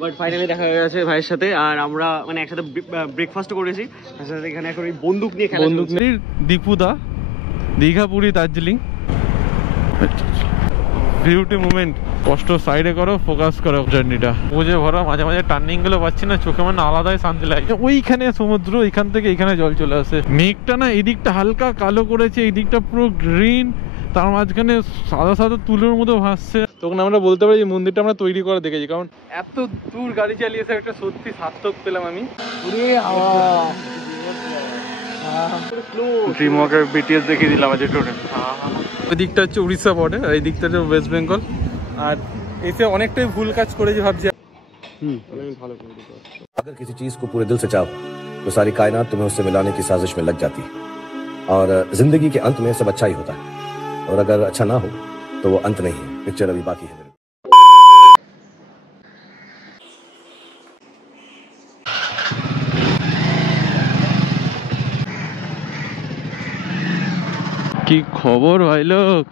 But finally দেখা হয়ে গেছে ভাইয়ের সাথে। আর আমরা মানে একসাথে ব্রেকফাস্টও করেছি, তার সাথে এখানে এখন ওই বন্দুক নিয়ে খেলা বন্দুক নিয়ে দীপুদা দীঘা পুরী দার্জিলিং বিউটি মুভমেন্ট। কষ্ট সাইডে করো, ফোকাস করো জার্নিটা। বুঝে ভরা, মাঝে মাঝে টার্নিং গুলো পাচ্ছি না, চোখে মানে আলাদাই শান্তি লাগে। ওইখানে সমুদ্র, এখান থেকে এখানে জল চলে আসে। মেঘটা না এদিকটা হালকা কালো করেছে, এই দিকটা পুরো গ্রিন, তার মাঝখানে সাদা সাদা তুলোর মতো ভাসছে। তখন আমরা বলতে পারি যে মন্দিরটা আমরা তৈরি করে দেখেছি, কারণ এত দূর গাড়ি চালিয়েছে একটা সত্যি সার্থক পেলাম আমি। ড্রিম ওয়াকের বিটিএস দেখিয়ে দিলাম আজ একটু। ওই দিকটা হচ্ছে উড়িষ্যা বর্ডার, আর এই দিকটা হচ্ছে ওয়েস্ট বেঙ্গল। আর এসে অনেকটাই ভুল কাজ করেছি ভাবছি। अगर किसी चीज को पूरे दिल से चाहो तो सारी कायनात तुम्हें उससे मिलाने की साजिश में लग जाती है, और जिंदगी के अंत में सब अच्छा ही होता है, और अगर अच्छा ना हो तो वो अंत नहीं है, पिक्चर अभी बाकी है। কি খবর ভাই লোক?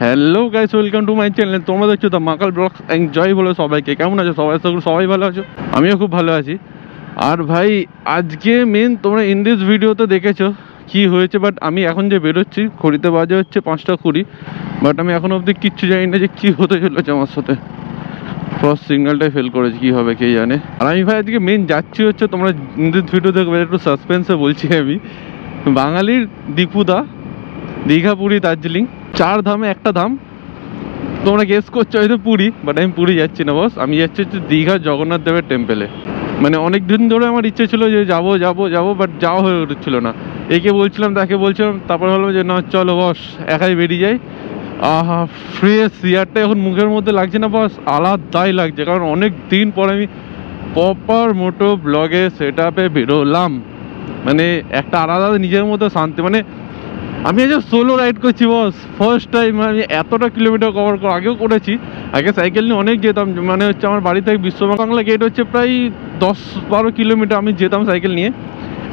Hello guys, welcome to my channel. তোমরা দেখছো তো মাকাল ব্লগস এনজয় বলো। সবাইকে কেমন আছো? সবাই ভালো আছো? আমিও খুব ভালো আছি। আর ভাই আজকে মেন তোমরা ইন দিস ভিডিওতে দেখেছো কি হয়েছে, বাট আমি এখন যে বেরোচ্ছি ঘড়িতে বাজে হচ্ছে 5:20, বাট আমি এখন অবধি কিচ্ছু জানি না যে কি হতে চলেছে আমার সাথে। ফার্স্ট সিগন্যালটাই ফেল করেছি, কি হবে কে জানে। আর আমি ভাই আজকে মেন যাচ্ছি হচ্ছে, তোমরা ইন দিস ভিডিও দেখবে, একটু সাসপেন্সে বলছি আমি। বাঙালির দীপুদা দীঘা পুরী দার্জিলিং 4 ধামে একটা ধাম। তোমরা গেস করছো হয়তো পুরী, বাট আমি পুরী যাচ্ছি না বস। আমি যাচ্ছি হচ্ছে দীঘা জগন্নাথ দেবের টেম্পেলে। মানে অনেক দিন ধরে আমার ইচ্ছে ছিল যে যাবো যাবো যাবো, বাট যাওয়া হয়ে উঠছিল না। একে বলছিলাম তাকে বলছিলাম, তারপর হলো যে না চলো বস একাই বেরিয়ে যাই। আহা ফ্রেশ এয়ারটা এখন মুখের মধ্যে লাগছে না বস, আলাদাই লাগছে। কারণ অনেক দিন পর আমি প্রপার মোটো ব্লগে সেট আপে বেরোলাম। মানে একটা আলাদা নিজের মধ্যে শান্তি। মানে আমি আজ সোলো রাইড করছি বস, ফার্স্ট টাইম। আমি এতটা কিলোমিটার কভার আগেও করেছি, আগে সাইকেল নিয়ে অনেক যেতাম। মানে হচ্ছে আমার বাড়ি থেকে বিশ্ববাংলা গেট হচ্ছে প্রায় 10-12 কিলোমিটার আমি যেতাম সাইকেল নিয়ে,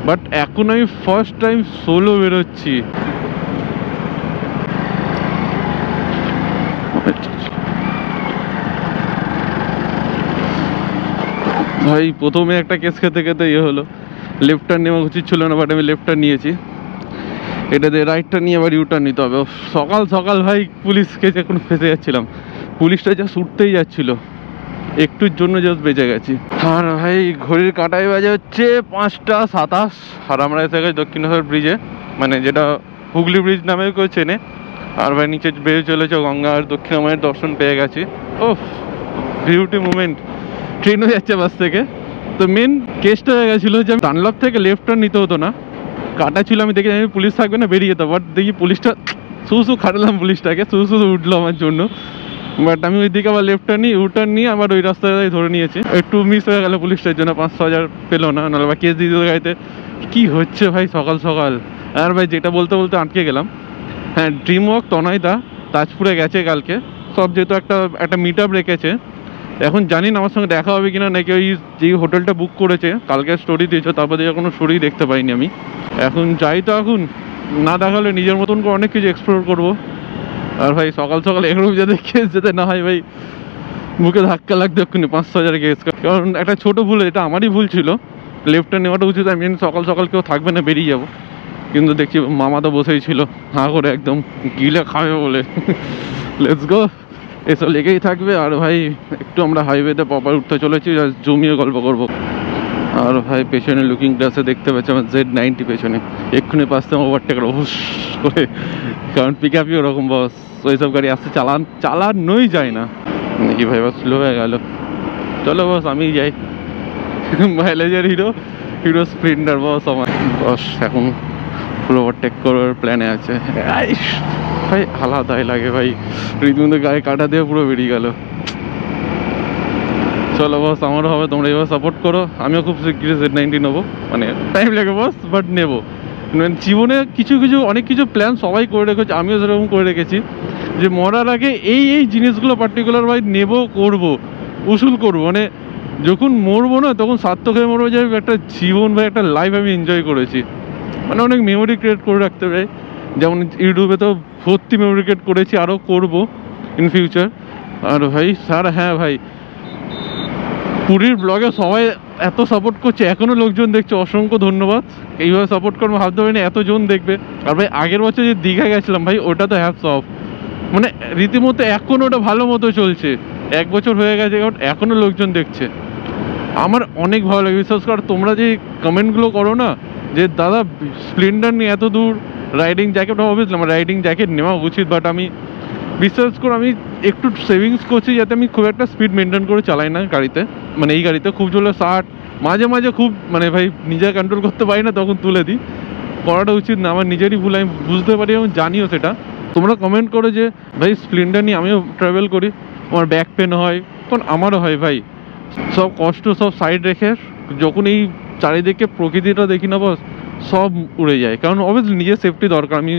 বাট এখন আমি ফার্স্ট টাইম সোলো বেরোচ্ছি। ভাই প্রথমে একটা কেস খেতে খেতে ইয়ে হলো, লেফট টার্ন নেওয়া উচিত ছিল না, বাট আমি লেফট টার্ন নিয়েছি। এটা দিয়ে রাইটটা নিয়ে আবার ইউটার্ন নিতে হবে। সকাল সকাল ভাই পুলিশকে এখন ফেসে যাচ্ছিলাম, পুলিশটা যা ছুটতেই যাচ্ছিল, একটুর জন্য জাস্ট বেঁচে গেছি। আর ভাই ঘড়ির কাঁটায় বাজে হচ্ছে 5:27, আর আমরা এসে গেছি দক্ষিণেশ্বর ব্রিজে, মানে যেটা হুগলি ব্রিজ নামে কেউ চেনে। আর ভাই নিচে বেরিয়ে চলেছে গঙ্গা আর দক্ষিণা মায়ের দর্শন পেয়ে গেছি। ও বিউটি মুভমেন্ট। ট্রেনও যাচ্ছে বাস থেকে। তো মেন কেসটা হয়ে গেছিলো যে ডানলপ থেকে লেফট টার্ন নিতে হতো না, কাটা ছিল। আমি দেখি পুলিশ থাকবে না, বেরিয়ে যেত। বাট দেখি পুলিশটা শু খাটালাম, পুলিশটাকে শু উঠলো আমার জন্য। বাট আমি ওই দিকে আবার লেফট টার্ন নিই, ইউটার্ন নিয়ে আবার ওই রাস্তায় ধরে নিয়েছি। একটু মিস হয়ে গেল পুলিশটার জন্য, 500,000 পেলো না, নাহলে বা কেস দিয়ে দিত গাড়িতে। কি হচ্ছে ভাই সকাল সকাল। আর ভাই যেটা বলতে বলতে আটকে গেলাম। হ্যাঁ, ড্রিম ওয়াক তনয়দা তাজপুরে গেছে কালকে সব, যেহেতু একটা মিট আপ রেখেছে। এখন জানি না আমার সঙ্গে দেখা হবে কিনা, নাকি ওই যে হোটেলটা বুক করেছে কালকে স্টোরি দিয়েছে, তারপর দিয়ে কোনো স্টোরি দেখতে পাইনি আমি। এখন যাই তো, এখন না দেখালে নিজের মতন করে অনেক কিছু এক্সপ্লোর করবো। আর ভাই সকাল সকাল এরকম যাতে কেস যেতে না হয় ভাই, মুখে ধাক্কা লাগতে এক্ষুনি 500,000 কেস। কারণ একটা ছোটো ভুল, এটা আমারই ভুল ছিল, লেফটটা নেওয়াটা উচিত। আমি সকাল সকাল কেউ থাকবে না, বেরিয়ে যাবো। কিন্তু দেখছি মামা তো বসেই ছিল হাঁ করে, একদম গিলে খাবে বলে। লেটস গো, এসব লেগেই থাকবে। আর ভাই একটু আমরা হাইওয়েতে প্রপার উঠতে চলেছি, জমিয়ে গল্প করবো। আর ভাই পেছনে লুকিং গ্লাসে দেখতে পাচ্ছি আমার Z90 পেছনে, এক্ষুনি পাশে ওভারটেক হুস করে। কারণ পিক আপই ওরকম বস, ওইসব গাড়ি আসতে চালানোই যায় না নাকি ভাই, বস স্লো হয়ে গেল। চলো বস আমি যাই, মাইলেজের হিরো স্প্লেন্ডার বস আমার। বস এখন ফুল ওভারটেক করার প্ল্যানে আছে ভাই, আলাদাই লাগে ভাই। রীতিমতো গায়ে কাটা দিয়ে পুরো বেরিয়ে গেল। চলো বস আমারও হবে, তোমরা এবার সাপোর্ট করো। আমিও খুব শিগগিরই Z90 নেবো, মানে টাইম লাগে বস, বাট নেবো। জীবনে অনেক কিছু প্ল্যান সবাই করে রেখেছে, আমিও সেরকম করে রেখেছি যে মরার আগে এই জিনিসগুলো পার্টিকুলার ভাই নেবো, করবো, উসুল করবো। মানে যখন মরবো না তখন সার্থক হয়ে মরবো যে একটা জীবন ভাই, একটা লাইফ আমি এনজয় করেছি। মানে অনেক মেমোরি ক্রিয়েট করে রাখতে পারি, যেমন ইউটিউবে তো ভর্তি মেমোরি ক্রিয়েট করেছি, আরও করবো ইন ফিউচার। আর ভাই স্যার, হ্যাঁ ভাই পুরীর ব্লগে সবাই এত সাপোর্ট করছে, এখনো লোকজন দেখছে, অসংখ্য ধন্যবাদ। এইভাবে সাপোর্ট করবো ভাবতে পারিনি এতজন দেখবে। আর ভাই আগের বছর যে দীঘা গেছিলাম ভাই, ওটা তো হ্যাপস অফ, মানে রীতিমতো এখন ওটা ভালো মতো চলছে। 1 বছর হয়ে গেছে, এখনো লোকজন দেখছে, আমার অনেক ভালো লাগে। বিশেষ করে তোমরা যে কমেন্টগুলো করো না, যে দাদা স্প্লেন্ডার নিয়ে এত দূর, রাইডিং জ্যাকেট, অবভিয়াসলি আমার রাইডিং জ্যাকেট নেওয়া উচিত, বাট আমি বিশ্বাস করে আমি একটু সেভিংস করছি যাতে আমি খুব একটা স্পিড মেনটেন করে চালাই না গাড়িতে। মানে এই গাড়িতে খুব চলে 60, মাঝে মাঝে খুব মানে ভাই নিজে কন্ট্রোল করতে পারি না, তখন তুলে দিই। করাটা উচিত না, আমার নিজেরই ভুল, আমি বুঝতে পারি এবং জানিও সেটা। তোমরা কমেন্ট করো যে ভাই স্প্লেন্ডার নিয়ে আমিও ট্রাভেল করি, আমার ব্যাক পেন হয়, তখন আমারও হয়। ভাই সব কষ্ট সব সাইড রেখে যখন এই চারিদিকে প্রকৃতিটা দেখি না বস, সব উড়ে যায়। কারণ অবভিয়াসলি নিজের সেফটি দরকার। আমি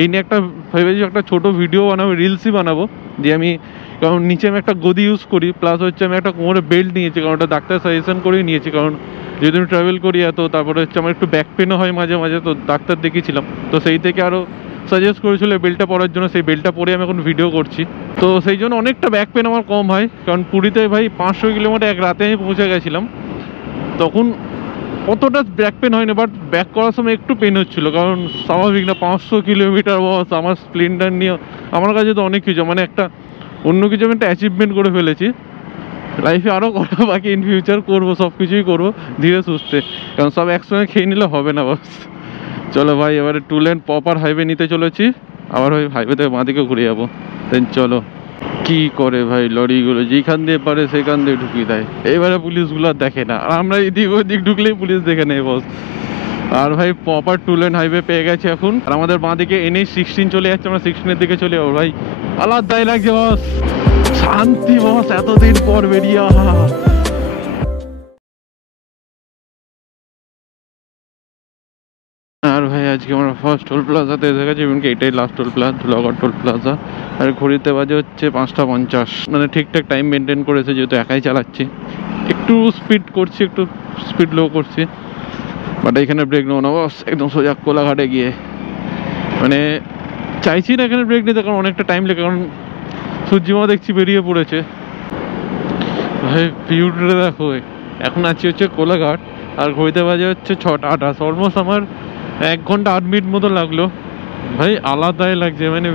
এই নিয়ে একটা ভেবেছি, একটা ছোটো ভিডিও বানাবো, রিলসই বানাবো, যে আমি, কারণ নিচে আমি একটা গদি ইউজ করি, প্লাস হচ্ছে আমি একটা কোমরে বেল্ট নিয়েছি, কারণ ওটা ডাক্তার সাজেশন করেই নিয়েছি। কারণ যেহেতু আমি ট্রাভেল করি এত, তারপরে হচ্ছে আমার একটু ব্যাক পেনও হয় মাঝে মাঝে, তো ডাক্তার দেখিয়েছিলাম, তো সেই থেকে আরও সাজেস্ট করেছিল বেল্টটা পরার জন্য। সেই বেল্টটা পরে আমি এখন ভিডিও করছি, তো সেই জন্য অনেকটা ব্যাক পেন আমার কম হয়। কারণ পুরীতে ভাই 500 কিলোমিটার এক রাতে আমি পৌঁছে গেছিলাম, তখন অতটা ব্যাক পেন হয়নি, বাট ব্যাক করার সময় একটু পেন হচ্ছিলো। কারণ স্বাভাবিক না, 500 কিলোমিটার বস, আমার স্প্লেন্ডার নিয়ে আমার কাছে তো অনেক কিছু, মানে একটা অন্য কিছু আমি একটা অ্যাচিভমেন্ট করে ফেলেছি লাইফে। আরও করা বাকি, ইন ফিউচার করবো, সব কিছুই করবো ধীরে সুস্থে, কারণ সব একসঙ্গে খেয়ে নিলে হবে না বস। চলো ভাই, এবারে 2 লেন প্রপার হাইওয়ে নিতে চলেছি, আবার ওই হাইওয়ে থেকে বাঁদিকে ঘুরে যাবো। দেন চলো, কি করে ভাই লরিগুলো যেখান দিয়ে পারে সেখান দিয়ে ঢুকিয়ে দেয়, এবারে পুলিশগুলো দেখে না, আর আমরা এদিক ওদিক ঢুকলেই পুলিশ দেখে নেই বস। আর ভাই প্রপার 2 লেন হাইওয়ে পেয়ে গেছে এখন, আর আমাদের বাঁদিকে NH 16 চলে যাচ্ছে, আমরা 16-এর দিকে চলে যাবো। ভাই আলাদাই লাগছে বস, শান্তি বস, এতদিন পর বেরিয়ে। আর ভাই আজকে আমরা ফার্স্ট টোল প্লাজাতে এসে গেছি, এমনকি এটাই last toll plaza, Dhulagarh toll plaza. আর ঘড়িতে বাজে হচ্ছে 5টা 50, মানে ঠিকঠাক টাইম মেনটেন করেছে, যেহেতু একাই চালাচ্ছি, একটু স্পিড করছি, একটু স্পিড লো করছি, বাট এখানে ব্রেক নেবো না বস, একদম সোজা কোলাঘাটে গিয়ে। মানে চাইছি না এখানে ব্রেক নিতে, কারণ অনেকটা টাইম লেগে, কারণ সূর্যিমা দেখছি বেরিয়ে পড়েছে। ভাই ভিউটা দেখো, এখন আছি হচ্ছে কোলাঘাট, আর ঘড়িতে বাজে হচ্ছে 6টা 28, অলমোস্ট আমার 1 ঘন্টা 8 মিনিট মতো লাগলো। ভাই আলাদাই লাগছে, মানে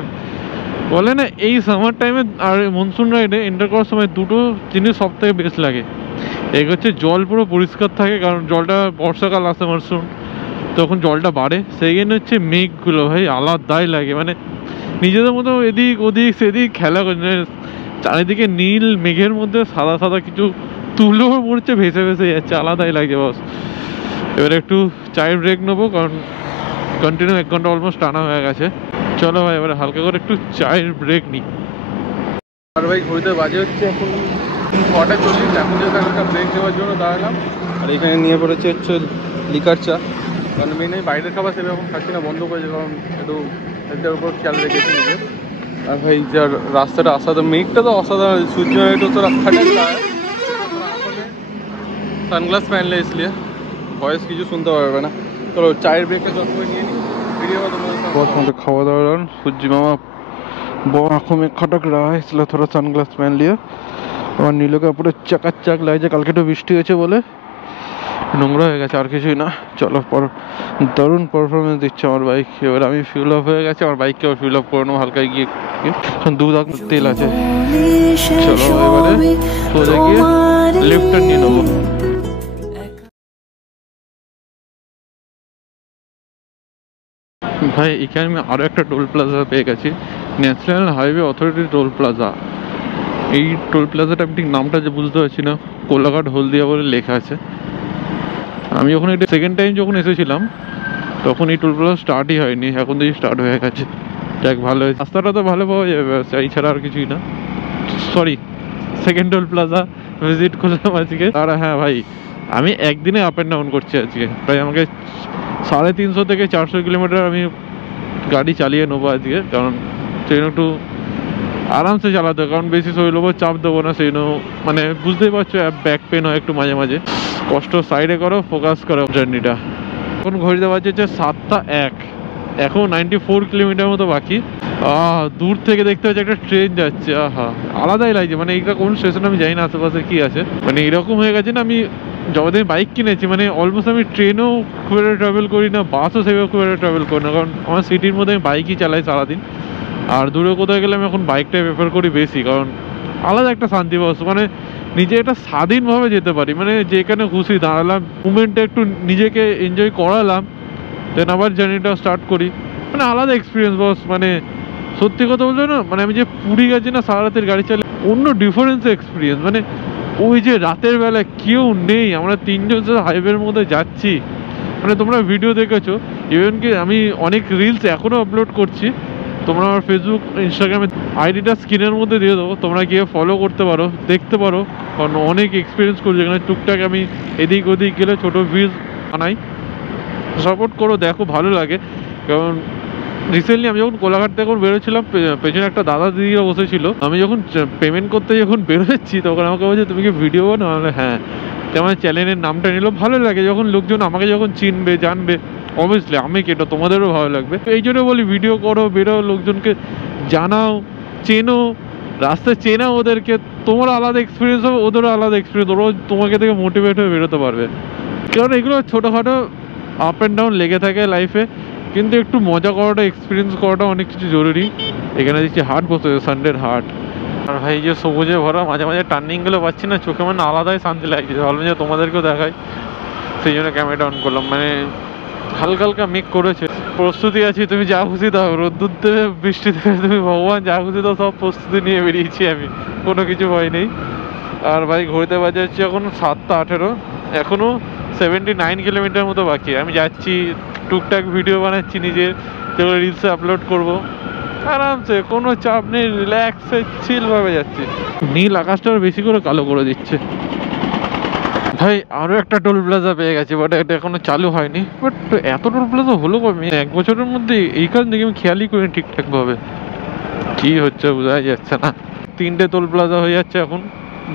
বলে না এই সামার টাইমে আর মনসুন রাইডে এন্টার করার সময় দুটো জিনিস সব থেকে বেস্ট লাগে। এক হচ্ছে জল পুরো পরিষ্কার থাকে, কারণ জলটা বর্ষাকাল আসে মনসুন, তখন জলটা বাড়ে। সেকেন্ড হচ্ছে মেঘগুলো, ভাই আলাদাই লাগে, মানে নিজেদের মতো এদিক ওদিক সেদিক খেলা করে, চারিদিকে নীল মেঘের মধ্যে সাদা সাদা কিছু তুলো পড়ছে, ভেসে ভেসে যাচ্ছে, আলাদাই লাগে বস। এবার একটু চায়ের ব্রেক নেবো, কারণ কন্টিনিউ 1 ঘন্টা অলমোস্ট টানা হয়ে গেছে। চলো ভাই এবারে হালকা করে একটু চায়ের ব্রেক নিই। আর ভাই ঘড়িতে বাজে হচ্ছে এখন 6:40, এখন যেহেতু একটা ব্রেক নেওয়ার জন্য দাঁড়ালাম। আর এখানে নিয়ে পড়েছে হচ্ছে লিকার চা, কারণ মেন আমি বাইরের খাবার সেরকম খাচ্ছি না, বন্ধ করেছে, কারণ একটু এটার উপর খেয়াল রেখেছি নিজে। আর ভাই যা রাস্তাটা আসাতে মেঘটা তো অসাধারণ, সূর্য একটু তোরা ফাটা সানগ্লাস पहन ले, इसलिए ভয়েস কিছু শুনতে পারবে না। চলো চায়ের ব্রেকটা যত করে নিয়ে নিই, ভিডিও তোমাদের खावा दावा। सूर्य मामा बहुत आँखों में खटक रहा है, इसलिए थोड़ा सनग्लास पहन लिया। और नीलो का पूरे चकाचक লাগছে, কালকে তো বৃষ্টি হয়েছে বলে নোংরা হয়ে গেছে, আর কিছুই না। চলো পর দারুণ পারফরমেন্স দিচ্ছে আমার বাইক। এবার আমি ফিউল আপ হয়ে গেছে, আমার বাইককে ফিউল আপ করে নেবো হালকা গিয়ে, দুধ তেল আছে। চলো এবারে সোজা গিয়ে লেফটটা নিয়ে নেবো। ভাই এখানে আমি আরও একটা টোল প্লাজা পেয়ে গেছি, national highway authority toll plaza. এই টোল প্লাজাটা আমি ঠিক নামটা যে বুঝতে পারছি না, কোলাঘাট হলদিয়া বলে লেখা আছে। আমি যখন এটা সেকেন্ড টাইম যখন এসেছিলাম তখন এই টোল প্লাজা স্টার্টই হয়নি, এখন থেকে স্টার্ট হয়ে গেছে। যাক ভালো হয়েছে, রাস্তাটা তো ভালো পাওয়া যাবে, এই ছাড়া আর কিছুই না। Sorry, second toll plaza visit করলাম আজকে। আর হ্যাঁ ভাই, আমি একদিনে আপ অ্যান্ড ডাউন করছি আজকে, প্রায় আমাকে 350 থেকে 400 কিলোমিটার আমি গাড়ি চালিয়ে নেবো আজকে, কারণ সেই একটু আরামসে চালাতে হবে, কারণ বেশি শরীর ওপর চাপ দেবো না। সেই মানে বুঝতেই পারছো ব্যাক পেন হয় একটু মাঝে মাঝে, কষ্ট সাইডে করো, ফোকাস করো জার্নিটা। এখন ঘড়িতে বাজছে 7টা 1, এখন 94 কিলোমিটার মতো বাকি। দূর থেকে দেখতে পাচ্ছি একটা ট্রেন যাচ্ছে, আহা আলাদাই লাগছে। মানে এইটা কোন স্টেশন আমি জানি না, আশেপাশে কি আছে। মানে এরকম হয়ে গেছে না, আমি যতদিন বাইক কিনেছি মানে অলমোস্ট আমি ট্রেনও খুব একটা ট্রাভেল করি না, বাসও সেভাবে খুব একটা ট্রাভেল করি না, কারণ আমার সিটির মধ্যে আমি বাইকই চালাই সারাদিন। আর দূরে কোথাও গেলে আমি এখন বাইকটাই প্রেফার করি বেশি, কারণ আলাদা একটা শান্তি পাস, মানে নিজে একটা স্বাধীনভাবে যেতে পারি। মানে যেখানে খুশি দাঁড়ালাম, মুভমেন্টটা একটু নিজেকে এনজয় করালাম, দেন আবার জার্নিটা স্টার্ট করি। মানে আলাদা এক্সপিরিয়েন্স বস। মানে সত্যি কথা বলছো না, মানে আমি যে পুরী গেছি না সারা রাতের গাড়ি চালিয়ে, অন্য ডিফারেন্স এক্সপিরিয়েন্স। মানে ওই যে রাতের বেলা কেউ নেই, আমরা তিনজন শুধু হাইওয়ের মধ্যে যাচ্ছি। মানে তোমরা ভিডিও দেখেছো, ইভেন কি আমি অনেক রিলস এখনও আপলোড করছি, তোমরা আমার ফেসবুক ইনস্টাগ্রামে আইডিটা স্ক্রিনের মধ্যে দিয়ে দেবো, তোমরা গিয়ে ফলো করতে পারো, দেখতে পারো। কারণ অনেক এক্সপিরিয়েন্স করছি এখানে, টুকটাক আমি এদিক ওদিক গেলে ছোটো ভিউজ বানাই। সাপোর্ট করো, দেখো ভালো লাগে। কারণ রিসেন্টলি আমি যখন কোলাঘাট থেকে বেরোচ্ছিলাম, পেছনে একটা দাদা দিদিরা বসেছিল, আমি যখন পেমেন্ট করতে যখন বেরোচ্ছি তখন আমাকে বলছে তুমি কি ভিডিও বানাও? হ্যাঁ। আমার চ্যানেলের নামটা নিল, ভালো লাগে যখন লোকজন আমাকে যখন চিনবে জানবে, অবভিয়াসলি আমি কেটো তোমাদেরও ভালো লাগবে। এই জন্য বলি ভিডিও করো, বেরো, লোকজনকে জানাও, চেনো, রাস্তায় চেনা ওদেরকে, তোমার আলাদা এক্সপিরিয়েন্স হবে, ওদেরও আলাদা এক্সপিরিয়েন্স, ওরাও তোমাকে থেকে মোটিভেট হয়ে বেরোতে পারবে। কারণ এগুলো ছোটোখাটো আপ অ্যান্ড ডাউন লেগে থাকে লাইফে, কিন্তু একটু মজা করাটা, এক্সপিরিয়েন্স করাটা অনেক কিছু জরুরি। এখানে দেখছি হাট বসে, সানডের হাট। আর ভাই যে সবুজে ভরা, মাঝে মাঝে টার্নিংগুলো পাচ্ছি না, চোখে মানে আলাদাই শান্তি লাগছে। ভাবলাম যে তোমাদেরকেও দেখাই, সেই জন্য ক্যামেরাটা অন করলাম। মানে হালকা হালকা মেঘ করেছে, প্রস্তুতি আছি, তুমি যা খুশি দাও, রোদ্দুর দেবে, বৃষ্টি দেবে, তুমি ভগবান যা খুশি দাও, সব প্রস্তুতি নিয়ে বেরিয়েছি আমি, কোনো কিছু ভয় নেই। আর ভাই ঘুরতে বাজে হচ্ছে এখন 7:18, এখনও 79 কিলোমিটার মতো বাকি। আমি যাচ্ছি, টুকটাক ভিডিও বানাচ্ছি নিজের, যেগুলো রিলসে আপলোড করবো আরামসে, কোনো চাপ নেই, রিল্যাক্সে চিলভাবে যাচ্ছি। নীল আকাশটা বেশি করে কালো করে দিচ্ছে। ভাই আরও একটা টোল প্লাজা পেয়ে গেছি, বাট এটা এখনো চালু হয়নি। বাট এত টোল প্লাজা হলো কবে 1 বছরের মধ্যে? এই কারণ দেখি আমি খেয়ালই করিনি ঠিকঠাকভাবে, কি হচ্ছে বোঝাই যাচ্ছে না। 3টে টোল প্লাজা হয়ে যাচ্ছে এখন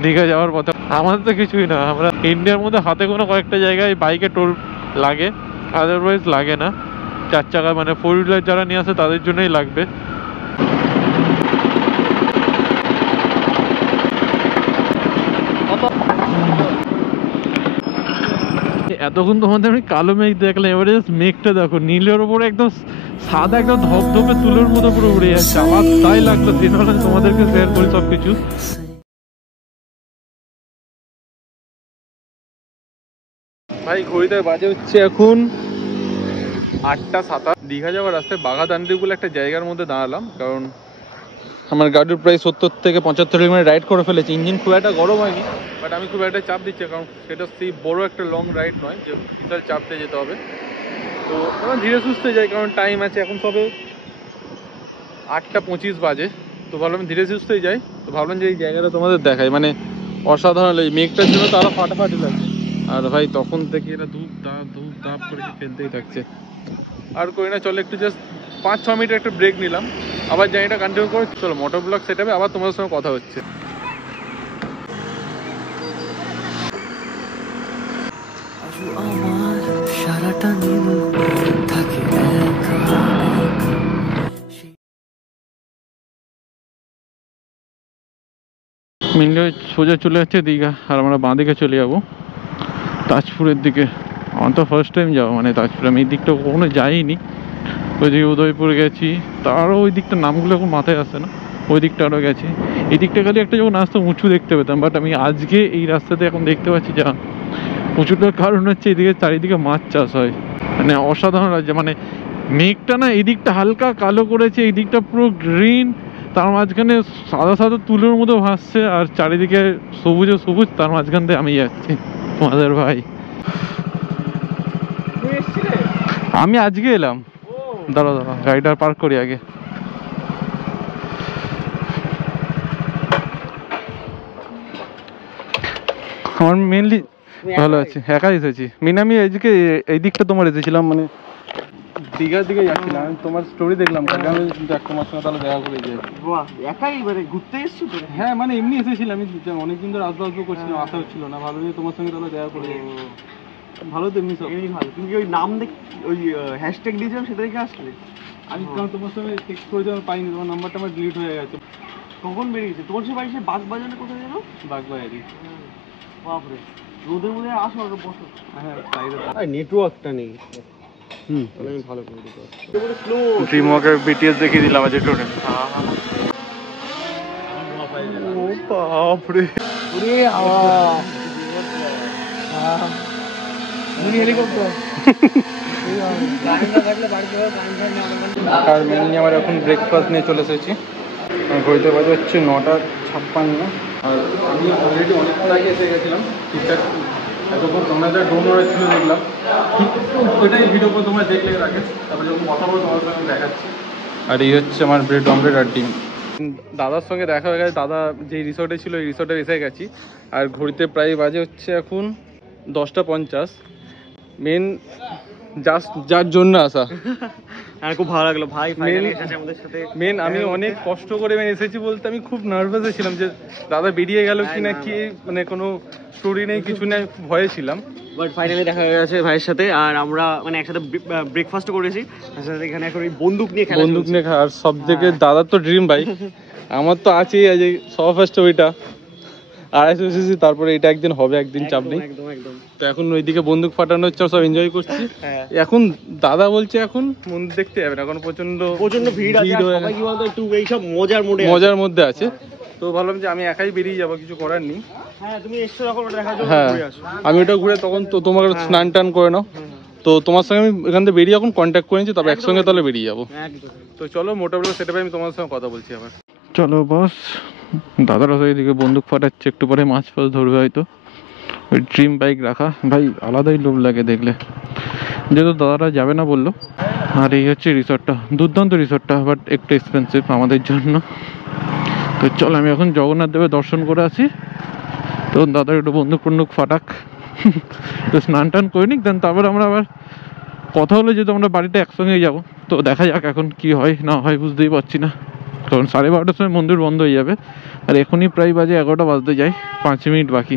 দীঘা যাওয়ার পথে। আমাদের তো কিছুই না, আমরা ইন্ডিয়ার মধ্যে হাতে কোনো কয়েকটা জায়গায় বাইকে টোল লাগে, আদারওয়াইজ লাগে না। 4 চাকা মানে 4 হুইলার যারা নিয়ে আসে তাদের জন্যই লাগবে। এতক্ষণ তোমাদের আমি কালো মেঘ দেখলাম, এবারে মেঘটা দেখো, নীলের ওপরে একদম সাদা, একদম ধপধপে তুলোর মতো পুরো উড়ে যাচ্ছে। আমার তাই লাগলো, দিন তোমাদেরকে শেয়ার করি সবকিছু। ভাই ঘড়িতে বাজে হচ্ছে এখন 8:07। দীঘা যাওয়ার রাস্তায় বাঘাদান্ডি বলে একটা জায়গার মধ্যে দাঁড়ালাম, কারণ আমার গাড়ির প্রায় 70 থেকে 75 কিলোমিটার রাইড করে ফেলেছি। ইঞ্জিন খুব একটা গরম হয়নি, বাট আমি খুব একটা চাপ দিচ্ছি, কারণ সেটা সেই বড় একটা লং রাইড নয় যে বিশাল চাপ দিয়ে যেতে হবে। তো আমরা ধীরে সুস্থে যাই, কারণ টাইম আছে, এখন তবে 8:25 বাজে। তো ভাবলাম ধীরে সুস্থেই যাই। তো ভাবলাম যে এই জায়গাটা তোমাদের দেখাই, মানে অসাধারণ লাগে। মেঘটার জন্য তো আরো ফাটাফাটি লাগে। আর ভাই তখন থেকে এরা ধূপ ধাপ করে ফেলতেই থাকছে। আর করি না, চলো একটু জাস্ট 5-6 মিনিট একটা ব্রেক নিলাম, আবার জার্নিটা কন্টিনিউ করে চলো মোটর ব্লগ সেট হবে, আবার তোমাদের সঙ্গে কথা হচ্ছে। মিনলে সোজা চলে যাচ্ছে দীঘা, আর আমরা বাঁ দিকে চলে যাবো তাজপুরের দিকে। আমার তো ফার্স্ট টাইম যাবো মানে তাজপুরে, আমি এই দিকটা কখনো যাইনি। ওই দিকে উদয়পুর গেছি, তারও ওই দিকটার নামগুলো এখন মাথায় আসে না, ওই দিকটা আরও গেছি। এই দিকটা খালি একটা যখন আসতো উঁচু দেখতে পেতাম, বাট আমি আজকে এই রাস্তাতে এখন দেখতে পাচ্ছি যা উঁচুটার কারণ হচ্ছে এদিকে চারিদিকে মাছ চাষ হয়, মানে অসাধারণ লাগছে। মানে মেঘটা না এই দিকটা হালকা কালো করেছে, এই দিকটা পুরো গ্রিন, তার মাঝখানে সাদা সাদা তুলোর মতো ভাসছে, আর চারিদিকে সবুজে সবুজ, তার মাঝখান দিয়ে আমি যাচ্ছি তোমাদের ভাই। আমি আজকে এলাম, দাঁড়া গাড়িটা পার্ক করি আগে। আমার মেনলি ভালো আছে, একা এসেছি। মেন আমি এইদিকে এই দিকটা তোমার এসেছিলাম, মানে দীঘার দিকে যাচ্ছিলাম, আমি তোমার স্টোরি দেখলাম কালকে, আমি দেখ তোমার সঙ্গে তাহলে দেখা করে যাই। একাই মানে ঘুরতে এসছো তো? হ্যাঁ মানে এমনি এসেছিলাম, আমি অনেকদিন ধরে আসবো করছিলাম, আসা হচ্ছিল না, ভালো তোমার সঙ্গে তাহলে দেখা করে যাই। ভালো তো এমনি সব। এমনি ভালো। তুমি কি ওই নাম দেখ ওই হ্যাশট্যাগ দিয়েছিলাম সেটা দেখে আসলে? আমি কারণ তোমার সঙ্গে টেক্সট করেছি, আমি পাইনি, তোমার নাম্বারটা আমার ডিলিট হয়ে গেছে। কখন বেরিয়েছে তোমার সে বাড়ি? সে বাগ বাজারে কোথায় যেন? বাগবাড়ি। বাপরে, রোদের মধ্যে আসো আর বসো। হ্যাঁ বাইরে। নেটওয়ার্কটা নেই। তাহলে আমি ভালো করে দিতে পারছি। স্লো ড্রিম ওয়াকের বিটিএস দেখিয়ে দিলাম আজ একটু। ও বাপরে, আর মেনলি আমার এখন ব্রেকফাস্ট নিয়ে চলে এসেছি। ঘড়িতে বাজে হচ্ছে 9:56। আর আমি অলরেডি অনেকক্ষণ আগে এসে গেছিলাম ঠিকঠাক। এতক্ষণ তোমরা যা ডোনার ছিল দেখলাম, ওইটাই ভিডিও করে তোমরা দেখলে রাখে, তারপরে যখন কথা বলে তোমার সঙ্গে দেখাচ্ছি। আর এই হচ্ছে আমার ব্রেড অমলেট আর ডিম। দাদার সঙ্গে দেখা হয়ে গেছে, দাদা যেই রিসর্টে ছিল এই রিসর্টে এসে গেছি। আর ঘড়িতে প্রায় বাজে হচ্ছে এখন 10:50। মেন জাস্ট যার জন্য আসা। আর খুব ভালো লাগলো ভাই, ফাইনালি এসেছে আমাদের সাথে। মেন আমি অনেক কষ্ট করে এসেছি বলতে, আমি খুব নার্ভাস ছিলাম যে দাদা বেরিয়ে গেল কি না কি, মানে কোনো স্টোরি নেই কিছু নেই, খুব ভয়ে ছিলাম। বাট ফাইনালি দেখা হয়ে গেছে ভাইয়ের সাথে। আর আমরা মানে একসাথে ব্রেকফাস্ট করেছি। সাথে এখানে এখন ওই বন্দুক নিয়ে খেলা, বন্দুক নিয়ে খাওয়া। আর সব থেকে দাদার তো ড্রিম বাইক, আমার তো আছেই আজ সব ফার্স্ট ওইটা 250 সিসি। তারপরে এটা একদিন হবে, একদিন চাপ নেই। একদম একদম। তো এখন ওইদিকে বন্দুক ফাটানো হচ্ছে, সব এনজয় করছি। এখন দাদা বলছে এখন মন্দির দেখতে যাবেন, এখন প্রচন্ড ভিড় আছে। সবাই কি বলতো একটু এইসব মজার মধ্যে আছে। তো ভাবলাম যে আমি একাই বেরিয়ে যাবো, কিছু করার নেই। হ্যাঁ তুমি এসছো যখন ওটা দেখার জন্য হ্যাঁ ঘুরে আসো। আমি ওটা ঘুরে তখন তো তোমাকে স্নান টান করে নাও। তো তোমার সঙ্গে আমি এখান থেকে বেরিয়ে এখন কন্ট্যাক্ট করে নিচ্ছি, তবে একসঙ্গে তাহলে বেরিয়ে যাবো। একদম। তো চলো মোটামুটি সেটা আমি তোমার সঙ্গে কথা বলছি আবার। চলো বস, দাদারা তো এদিকে বন্দুক ফাটাচ্ছে, একটু পরে মাছ ফাছ ধরবে হয়তো। ওই ড্রিম বাইক রাখা ভাই আলাদাই লোভ লাগে দেখলে, যেহেতু দাদারা যাবে না বললো। আর এই হচ্ছে রিসর্টটা, দুর্দান্ত রিসর্টটা, বাট একটু এক্সপেন্সিভ আমাদের জন্য। তো চল আমি এখন জগন্নাথ দেবের দর্শন করে আসি। তো দাদা একটু বন্দুক টন্দুক ফাটাক, তো স্নান টান করে নিক, দেন তারপর আমরা আবার কথা হলো যেহেতু আমরা বাড়িতে একসঙ্গেই যাবো। তো দেখা যাক এখন কি হয় না হয়, বুঝতেই পারছি না। কারণ 12:30টার সময় মন্দির বন্ধ হয়ে যাবে, আর এখনই প্রায় বাজে 11টা বাজতে যায়, 5 মিনিট বাকি।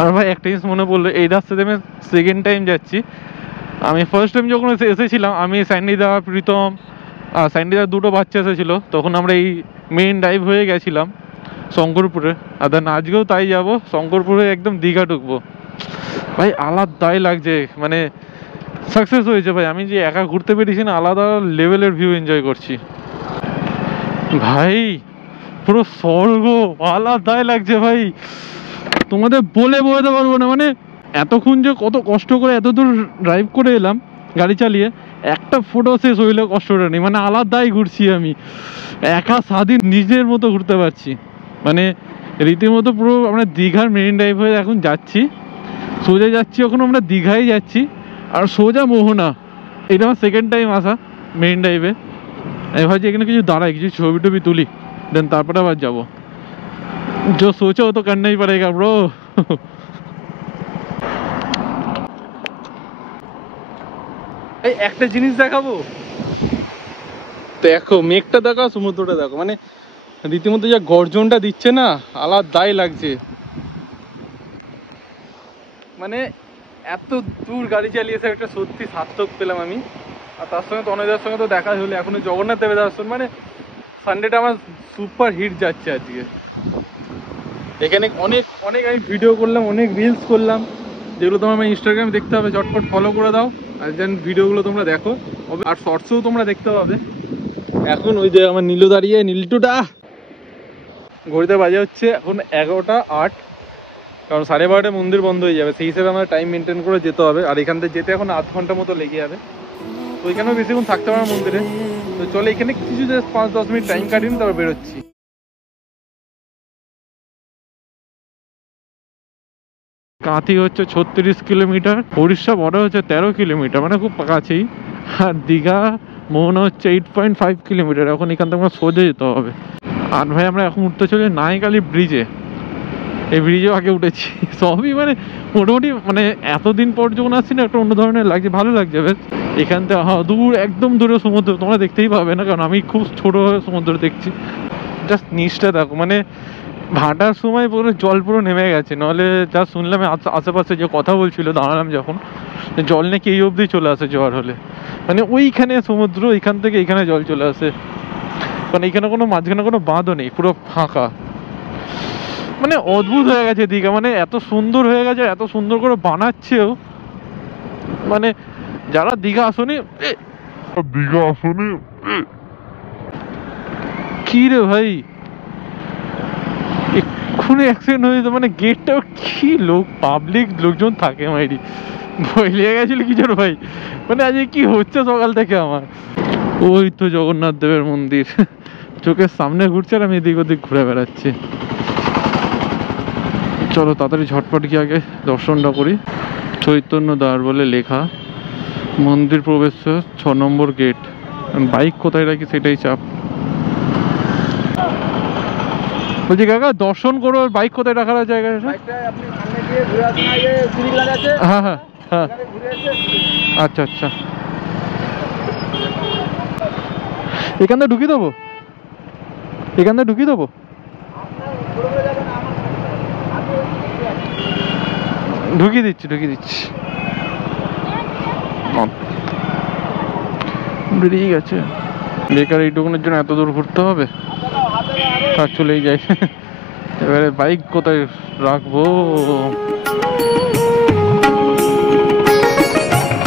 আর ভাই একটা জিনিস মনে পড়লো, এই রাস্তাতে আমি সেকেন্ড টাইম যাচ্ছি। আমি ফার্স্ট টাইম যখন এসেছিলাম, আমি স্যান্ডিদা, প্রীতম, স্যান্ডিদার দুটো বাচ্চা এসেছিল, তখন আমরা এই মেইন ড্রাইভ হয়ে গেছিলাম শঙ্করপুরে। আর দেন আজকেও তাই যাব, শঙ্করপুরে একদম দীঘা ঢুকবো। ভাই আলাদাই লাগছে, মানে সাকসেস হয়েছে ভাই। আমি যে একা ঘুরতে পেরেছি না, আলাদা লেভেলের ভিউ এনজয় করছি ভাই, পুরো স্বর্গ, আলাদাই লাগছে ভাই। তোমাদের বলে বোঝাতে পারবো না, মানে এতক্ষণ যে কত কষ্ট করে এত দূর ড্রাইভ করে এলাম গাড়ি চালিয়ে, একটা ফটো শেষ হইলে কষ্টটা নেই। মানে আলাদাই ঘুরছি আমি, একা স্বাধীন নিজের মতো ঘুরতে পারছি। মানে রীতিমতো পুরো আমরা দীঘার মেরিন ড্রাইভ হয়ে এখন যাচ্ছি, সোজা যাচ্ছি, এখন আমরা দীঘায় যাচ্ছি আর সোজা মোহনা। এটা আমার সেকেন্ড টাইম আসা মেরিন ড্রাইভে। আমি ভাবছি এখানে কিছু দাঁড়াই, কিছু ছবি টবি তুলি, দেন তারপরে আবার যাবো। जो सोचा वो तो करना ही पड़ेगा ब्रो। এই একটা জিনিস দেখাবো, দেখো মেঘটা দেখো, সমুদ্রটা দেখো, মানে রীতিমতো যা গর্জনটা দিচ্ছে না, আলাদাই লাগছে। মানে এত দূর গাড়ি চালিয়েছে, একটা সত্যি সার্থক পেলাম আমি। আর তার সঙ্গে তনয়দার সঙ্গে তো দেখা হলো, এখনো জগন্নাথ দেবের দর্শন। মানে সানডেটা আমার সুপার হিট যাচ্ছে আজকে। এখানে অনেক অনেক আমি ভিডিও করলাম, অনেক রিলস করলাম, যেগুলো তোমার আমার ইনস্টাগ্রামে দেখতে হবে, চটপট ফলো করে দাও। আর দেন ভিডিওগুলো তোমরা দেখো, আর শর্টসেও তোমরা দেখতে পাবে। এখন ওই যে আমার নীলু দাঁড়িয়ে, নীলটুটা ঘড়িতে বাজে হচ্ছে এখন 11:08, কারণ 12:30টায় মন্দির বন্ধ হয়ে যাবে, সেই হিসেবে আমার টাইম মেনটেন করে যেতে হবে। আর এখান থেকে যেতে এখন 8 ঘন্টা মতো লেগে যাবে, তো ওইখানেও বেশিক্ষণ থাকতে পারবো মন্দিরে। তো চলো এখানে কিছু জাস্ট 5-10 মিনিট টাইম কাটিয়ে নিই, তারপর বেরোচ্ছি। কাঁথি হচ্ছে 36 কিলোমিটার, উড়িষ্যা বর্ডার হচ্ছে 13 কিলোমিটার, মানে খুব কাছেই। আর দীঘা মোহনা হচ্ছে 8.5 কিলোমিটার। এখন এখান থেকে আমরা সোজা যেতে হবে। আর ভাই আমরা এখন উঠতে চলি নাইকালি ব্রিজে। এই ব্রিজেও আগে উঠেছি, সবই মানে মোটামুটি, মানে এতদিন পর যখন আসছি না, একটা অন্য ধরনের লাগছে, ভালো লাগছে বেশ। এখান থেকে দূর, একদম দূরে সমুদ্র, তোমরা দেখতেই পাবে না, কারণ আমি খুব ছোট সমুদ্র দেখছি। জাস্ট নিচটা দেখো, মানে ভাটার সময় পুরো জল পুরো নেমে গেছে, নাহলে যা শুনলাম আশেপাশে যে কথা বলছিল দাঁড়ালাম যখন, জল নাকি এই অবধি চলে আসে জোয়ার হলে, মানে ওইখানে সমুদ্র, এইখান থেকে এইখানে জল চলে আসে, কারণ এইখানে কোনো মাঝখানে কোনো বাঁধও নেই, পুরো ফাঁকা। মানে অদ্ভুত হয়ে গেছে দীঘা, মানে এত সুন্দর হয়ে গেছে, এত সুন্দর করে বানাচ্ছেও, মানে যারা দীঘা আসেনি কি রে ভাই এক্ষুনি অ্যাক্সিডেন্ট হয়ে যেত, মানে গেটটাও কি লোক পাবলিক লোকজন থাকে মাইরি, ভয় লেগে গেছিল কি জন্য ভাই, মানে আজকে কি হচ্ছে সকাল থেকে আমার। ওই তো জগন্নাথ দেবের মন্দির চোখের সামনে ঘুরছে আর আমি এদিক ওদিক ঘুরে বেড়াচ্ছি। চলো তাড়াতাড়ি ঝটপট গিয়ে আগে দর্শনটা করি। চৈতন্য দ্বার বলে লেখা, মন্দির প্রবেশ 6 নম্বর গেট। বাইক কোথায় রাখি সেটাই চাপ। বলছি কাকা দর্শন করো, বাইক কোথায় রাখার জায়গা আছে? হ্যাঁ হ্যাঁ হ্যাঁ, আচ্ছা আচ্ছা, এখান থেকে ঢুকিয়ে দেবো, এখান থেকে ঢুকিয়ে দেবো, ঢুকিয়ে দিচ্ছি বেরিয়ে গেছে। বেকার এইটুকুনের জন্য এত দূর ঘুরতে হবে, কাজ চলেই যায়। এবারে বাইক কোথায় রাখবো,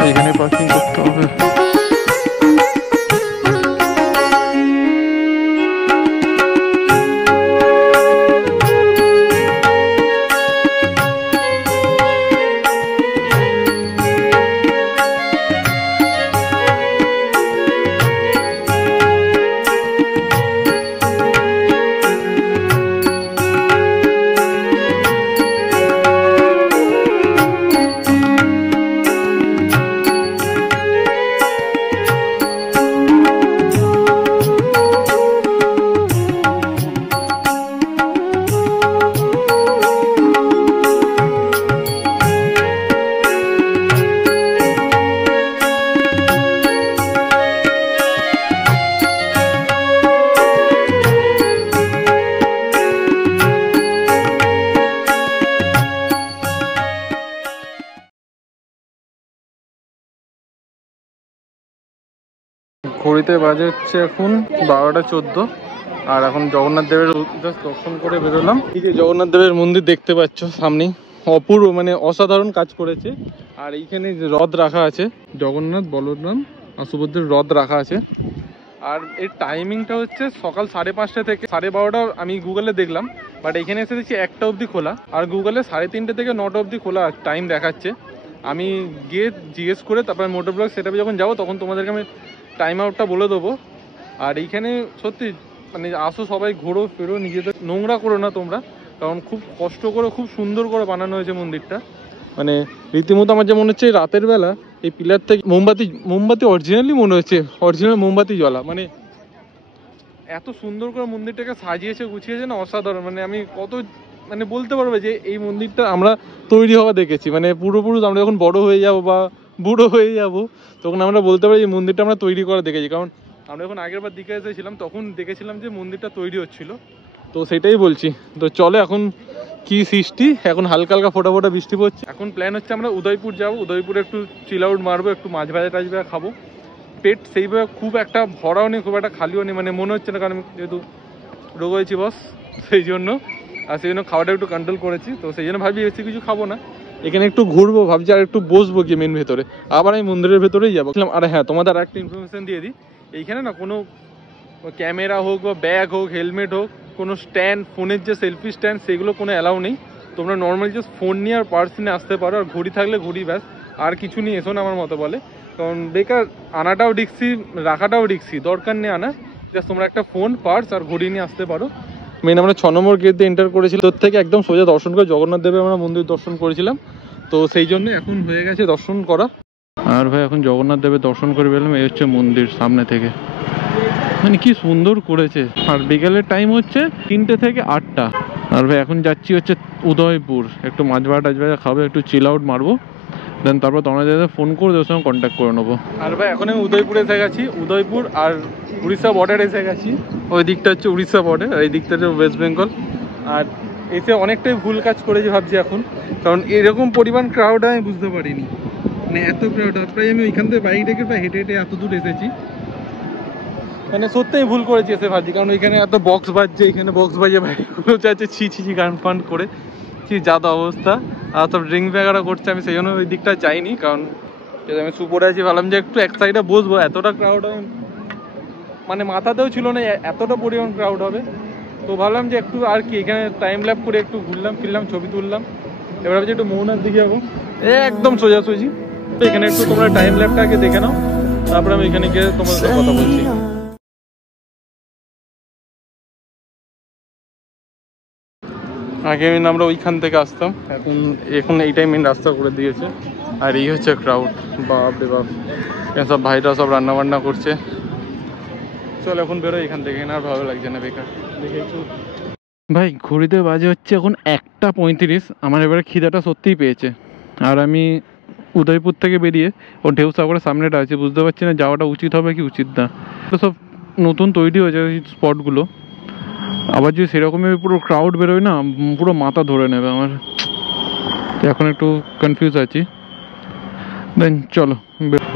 এখানে পার্কিং করতে হবে। ঘড়িতে বাজে হচ্ছে এখন 12টা 14, আর এখন জগন্নাথ দেবের জাস্ট দর্শন করে বেরোলাম। এই যে জগন্নাথ দেবের মন্দির দেখতে পাচ্ছ সামনেই, অপূর্ব মানে অসাধারণ কাজ করেছে। আর এইখানে রথ রাখা আছে, জগন্নাথ বলরাম আর সুভদ্রার রথ রাখা আছে। আর এর টাইমিংটা হচ্ছে সকাল 5:30 থেকে 12:30 আমি গুগলে দেখলাম, বাট এখানে এসে দেখছি 1টা অবধি খোলা, আর গুগলে 3:30 থেকে 9টা অবধি খোলা টাইম দেখাচ্ছে। আমি গিয়ে জিজ্ঞেস করে তারপরে মোটর ব্লগ সেটআপে যখন যাবো তখন তোমাদেরকে আমি টাইম আউটটা বলে দেবো। আর এইখানে সত্যি মানে আসো সবাই, ঘোরো ফেরো, নিজেদের নোংরা করো না তোমরা, কারণ খুব কষ্ট করে খুব সুন্দর করে বানানো হয়েছে মন্দিরটা। মানে রীতিমতো আমার যে মনে হচ্ছে রাতের বেলা এই পিলার থেকে মোমবাতি অরিজিনালি মনে হচ্ছে অরিজিনাল মোমবাতি জ্বলা, মানে এত সুন্দর করে মন্দিরটাকে সাজিয়েছে গুছিয়েছে না, অসাধারণ। মানে আমি কত মানে বলতে পারবো যে এই মন্দিরটা আমরা তৈরি হওয়া দেখেছি, মানে পূর্বপুরুষ আমরা যখন বড় হয়ে যাব বা বুড়ো হয়ে যাব তখন আমরা বলতে পারি এই মন্দিরটা আমরা তৈরি করা দেখেছি। কারণ আমরা যখন আগের বার দীঘা এসেছিলাম তখন দেখেছিলাম যে মন্দিরটা তৈরি হচ্ছিল, তো সেটাই বলছি। তো চলো এখন কি সৃষ্টি, এখন হালকা হালকা ফোটা ফোটা বৃষ্টি পড়ছে। এখন প্ল্যান হচ্ছে আমরা উদয়পুর যাবো, উদয়পুরে একটু চিল আউট মারবো, একটু মাছ ভাজা টাছ ভাজা খাবো। পেট সেইভাবে খুব একটা ভরাও নেই, খুব একটা খালিও নেই, মানে মনে হচ্ছে না, কারণ যেহেতু রোগ হয়েছি বস সেই জন্য, আর সেই জন্য খাওয়াটা একটু কন্ট্রোল করেছি। তো সেই জন্য ভাবি বেশি কিছু খাবো না, এখানে একটু ঘুরবো ভাবছি, আর একটু বসবো গিয়ে মেন ভেতরে, আবার আমি মন্দিরের ভেতরেই যাবো। আর হ্যাঁ তোমাদের আর একটা ইনফরমেশন দিয়ে দিই, এইখানে না কোনো ক্যামেরা হোক বা ব্যাগ হোক হেলমেট হোক কোনো স্ট্যান্ড, ফোনের যে সেলফি স্ট্যান্ড সেগুলো কোনো অ্যালাউ নেই। তোমরা নর্মালি জাস্ট ফোন নিয়ে আর পার্স নিয়ে আসতে পারো, আর ঘড়ি থাকলে ঘড়ি ব্যাস, আর কিছু নিয়ে এসো না আমার মতো বলে, কারণ বেকার আনাটাও রিক্সি রাখাটাও রিক্সি, দরকার নেই আনা, জাস্ট তোমরা একটা ফোন পার্স আর ঘড়ি নিয়ে আসতে পারো। মেন আমরা 6 নম্বর গেট দিয়ে এন্টার করেছিলাম, তোর থেকে একদম সোজা দর্শন করে জগন্নাথ দেবের আমরা মন্দির দর্শন করেছিলাম, তো সেই জন্য এখন হয়ে গেছে দর্শন করা। আর ভাই এখন জগন্নাথ দেবের দর্শন করে পেলাম, এই হচ্ছে মন্দির সামনে থেকে, মানে কি সুন্দর করেছে। আর বিকেলের টাইম হচ্ছে 3টে থেকে 8টা। আর ভাই এখন যাচ্ছি হচ্ছে উদয়পুর, একটু মাছ ভাজা টাছ ভাজা খাবো, একটু চিল আউট মারবো, দেন তারপর তোমরা যাদের ফোন করে ওদের সঙ্গে কন্ট্যাক্ট করে নেবো। আর ভাই এখন আমি উদয়পুরে এসে গেছি, উদয়পুর আর উড়িষ্যা বর্ডার এসে গেছি। ওই দিকটা হচ্ছে উড়িষ্যা বর্ডার, আর এই দিকটা হচ্ছে ওয়েস্ট বেঙ্গল। আর এসে অনেকটাই ভুল কাজ করেছি ভাবছি এখন, কারণ এরকম পরিমাণ ক্রাউড আমি বুঝতে পারিনি, মানে এত ক্রাউড। প্রায় আমি ওইখান থেকে বাইক রেখে প্রায় হেঁটে হেঁটে এত দূর এসেছি, মানে সত্যিই ভুল করেছি এসে ভাবছি, কারণ ওইখানে এত বক্স বাজছে, এখানে বক্স বাজে বাইকগুলো যাচ্ছে ছি ছি ছি গান ফান করে, কি যাতা অবস্থা। আর সব ড্রিঙ্ক ব্যাগারা করছে, আমি সেই জন্য ওই দিকটা যাইনি, কারণ আমি সুপরে আছি, ভাবলাম যে একটু এক সাইডে বসবো, এতটা ক্রাউড মানে মাথাতেও ছিল না এতটা পরিমাণ ক্রাউড হবে। তো ভাবলাম যে একটু আর কি এখানে টাইম ল্যাপ করে একটু ঘুরলাম ফিরলাম, ছবি তুললাম। এবার ভাবছি একটু মোহনার দিকে যাবো, একদম সোজাসুজি। তো এখানে একটু তোমরা টাইম ল্যাপটা আগে দেখে নাও, তারপরে আমি এখানে গিয়ে তোমার সাথে কথা বলছি। আগে আমরা ওইখান থেকে আসতাম, এখন এইটাই মেন রাস্তা করে দিয়েছে। আর এই হচ্ছে ক্রাউড, বাপ রে বাপ, সব ভাইরা সব রান্না বান্না করছে। চল এখন বেরোয় এখান থেকে, আর ভালো লাগছে না বেকার দেখে একটু। ভাই ঘড়িতে বাজে হচ্ছে এখন 1:35। আমার এবারে খিদাটা সত্যিই পেয়েছে। আর আমি উদয়পুর থেকে বেরিয়ে ও ঢেউ সাগরের সামনেটা আছে, বুঝতে পারছি না যাওয়াটা উচিত হবে কি উচিত না। তো সব নতুন তৈরি হয়েছে এই স্পটগুলো, আবার যদি সেরকমই পুরো ক্রাউড বেরোয় না, পুরো মাথা ধরে নেবে আমার। তো এখন একটু কনফিউজ আছি। দেন চলো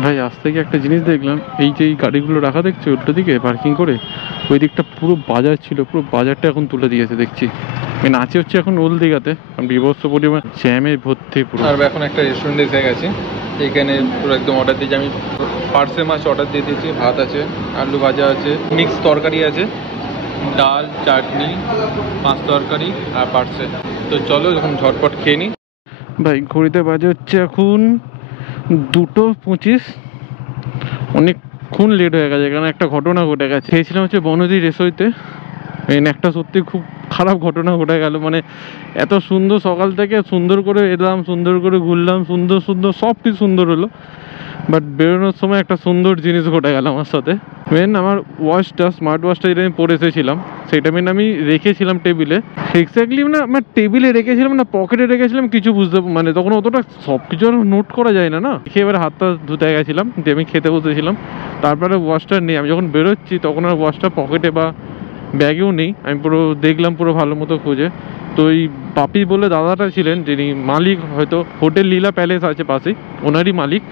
ভাই। আজ থেকে একটা জিনিস দেখলাম, এই যে এই গাড়িগুলো রাখা দেখছি উল্টো দিকে পার্কিং করে, ওই দিকটা পুরো বাজার ছিল, পুরো বাজারটা এখন তুলে দিয়েছে দেখছি। মানে আছে হচ্ছে এখন ওল্ড দীঘাতে, বিভৎস পরিমাণ জ্যামে ভর্তি পুরো। আর এখন একটা রেস্টুরেন্টে এসে গেছি, এইখানে পুরো একদম অর্ডার দিয়েছি আমি, পার্সে মাছ অর্ডার দিয়ে দিয়েছি। ভাত আছে, আলু ভাজা আছে, মিক্স তরকারি আছে, ডাল, চাটনি, মাছ তরকারি আর পার্সে। তো চলো এখন ঝটপট খেয়ে নিই। ভাই ঘড়িতে বাজে হচ্ছে এখন 2:25। অনেকক্ষণ লেট হয়ে গেছে, কারণ একটা ঘটনা ঘটে গেছে। খেয়েছিলাম হচ্ছে বনদী রেসোইতে, একটা সত্যি খুব খারাপ ঘটনা ঘটে গেল। মানে এত সুন্দর সকাল থেকে সুন্দর করে এলাম, সুন্দর করে ঘুরলাম, সুন্দর সুন্দর সব কিছু সুন্দর হলো, বাট বেরোনোর সময় একটা সুন্দর জিনিস ঘটে গেল আমার সাথে। মেন আমার ওয়াচটা, স্মার্ট ওয়াচটা যেটা আমি পরে এসেছিলাম, সেটা মেন আমি রেখেছিলাম টেবিলে। এক্স্যাক্টলি না আমার টেবিলে রেখেছিলাম না পকেটে রেখেছিলাম কিছু বুঝতে, মানে তখন অতটা সব কিছু আর নোট করা যায় না না। খেয়ে এবার হাতটা ধুতে গেছিলাম, দিয়ে আমি খেতে বসেছিলাম, তারপরে ওয়াচটা নেই। আমি যখন বেরোচ্ছি তখন আর ওয়াচটা পকেটে বা ব্যাগেও নেই। আমি পুরো দেখলাম পুরো ভালো মতো খুঁজে। তো ওই পাপি বলে দাদাটা ছিলেন, যিনি মালিক, হয়তো হোটেল লীলা প্যালেস আছে পাশেই, ওনারই মালিক।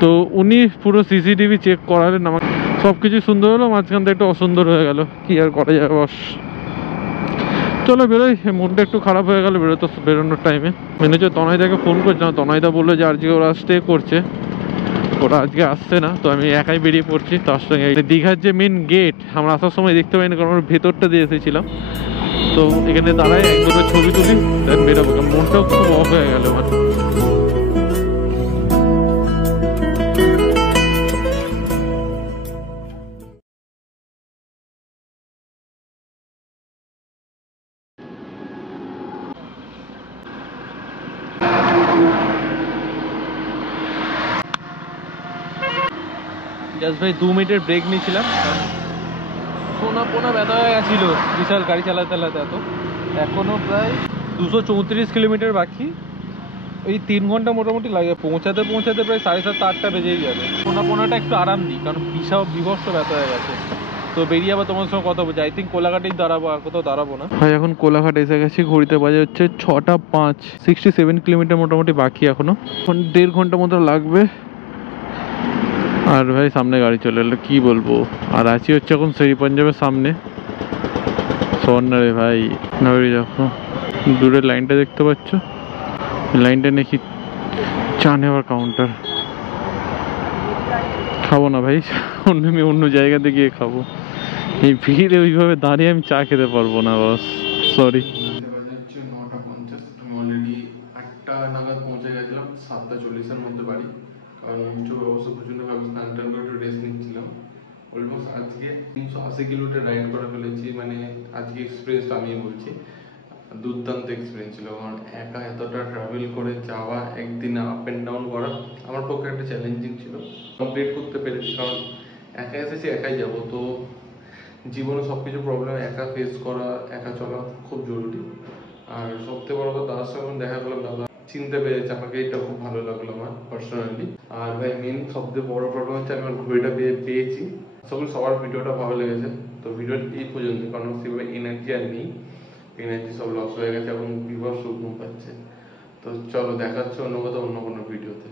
তো উনি পুরো সিসিটিভি চেক করালেন, আমার সব কিছু সুন্দর হলো, মাঝখান থেকে একটু অসুন্দর হয়ে গেল, কি আর করা যায় বস। চলো বেরোই, মনটা একটু খারাপ হয়ে গেল বেরোনোর টাইমে। মেনে হচ্ছে তনয়দাকে ফোন করছিলাম, তনয়দা বললো যে আজকে ওরা স্টে করছে, ওরা আজকে আসছে না। তো আমি একাই বেরিয়ে পড়ছি তার সঙ্গে। দীঘার যে মেন গেট আমরা আসার সময় দেখতে পাইনি, কারণ আমরা ভেতরটা দিয়ে এসেছিলাম। তো এখানে দাঁড়াই এক দুটো ছবি তুলি, দেন বেরোবো। মনটাও খুব অফ হয়ে গেল আমার। জাস্ট ভাই 2 মিনিটের ব্রেক নিয়েছিলাম, পোনা ব্যথা হয়ে গেছিল বিশাল গাড়ি চালাতে চালাতে। এত এখনো প্রায় 234 কিলোমিটার বাকি, ওই 3 ঘন্টা মোটামুটি লাগে পৌঁছাতে প্রায় 7:30-8টা বেজেই যাবে। পোনাটা একটু আরাম দিই, কারণ বিশাল বিভৎস ব্যথা হয়ে গেছে। তো বেরিয়ে আবার তোমার সঙ্গে কথা বলছি। আই থিঙ্ক কোলাঘাটেই দাঁড়াবো, আর কোথাও দাঁড়াবো না ভাই। এখন কোলাঘাট এসে গেছি, ঘড়িতে বাজে হচ্ছে 6:05। 67 কিলোমিটার মোটামুটি বাকি এখনো, এখন 1.5 ঘন্টা মতো লাগবে। আর ভাই সামনে গাড়ি চলে এলো, কি বলবো। আর আছি হচ্ছে এখন সেই পাঞ্জাবের সামনে। স্বর্ণারে ভাই না দেখো, দূরের লাইনটা দেখতে পাচ্ছ, লাইনটা নাকি চা নেওয়ার কাউন্টার। খাবো না ভাই, অন্য জায়গাতে গিয়ে খাবো। এই ভিড়ে ওইভাবে দাঁড়িয়ে আমি চা খেতে পারবো না, বস সরি। 9:50, আমি অলরেডি 8টা নাগাদ পৌঁছে গেছিলাম, 7:40-এর মধ্যে বাড়ি। কারণ চোখ অবস্থা প্রচন্ড ভাবে স্নান টান করে একটু রেস্ট নিচ্ছিলাম। অলমোস্ট আজকে 380 কিলোমিটার রাইড করে ফেলেছি। মানে আজকে এক্সপিরিয়েন্সটা আমি বলছি, দুর্দান্ত এক্সপিরিয়েন্স ছিল। কারণ একা এতটা ট্রাভেল করে যাওয়া, একদিনে আপ অ্যান্ড ডাউন করা আমার পক্ষে একটা চ্যালেঞ্জিং ছিল। কমপ্লিট করতে পেরেছি, কারণ একা এসেছি একাই যাব। তো জীবনে সব কিছু প্রবলেম একা ফেস করা, একা চলা খুব জরুরি। আর সবথেকে বড় কথা, দাদার সঙ্গে দেখা করলাম, দাদা চিনতে পেরেছে আমাকে, এটা খুব ভালো লাগলো আমার পার্সোনালি। আর ভাই মেন সবথেকে বড় প্রবলেম হচ্ছে আমি আমার ঘড়িটা পেয়েছি। সবার ভিডিওটা ভালো লেগেছে, তো ভিডিওটা এই পর্যন্ত, কারণ সেভাবে এনার্জি আর নেই। এনার্জি সব লস হয়ে গেছে, এখন বিভৎস ঘুম পাচ্ছে। তো চলো দেখাচ্ছে অন্য কোথাও অন্য কোনো ভিডিওতে।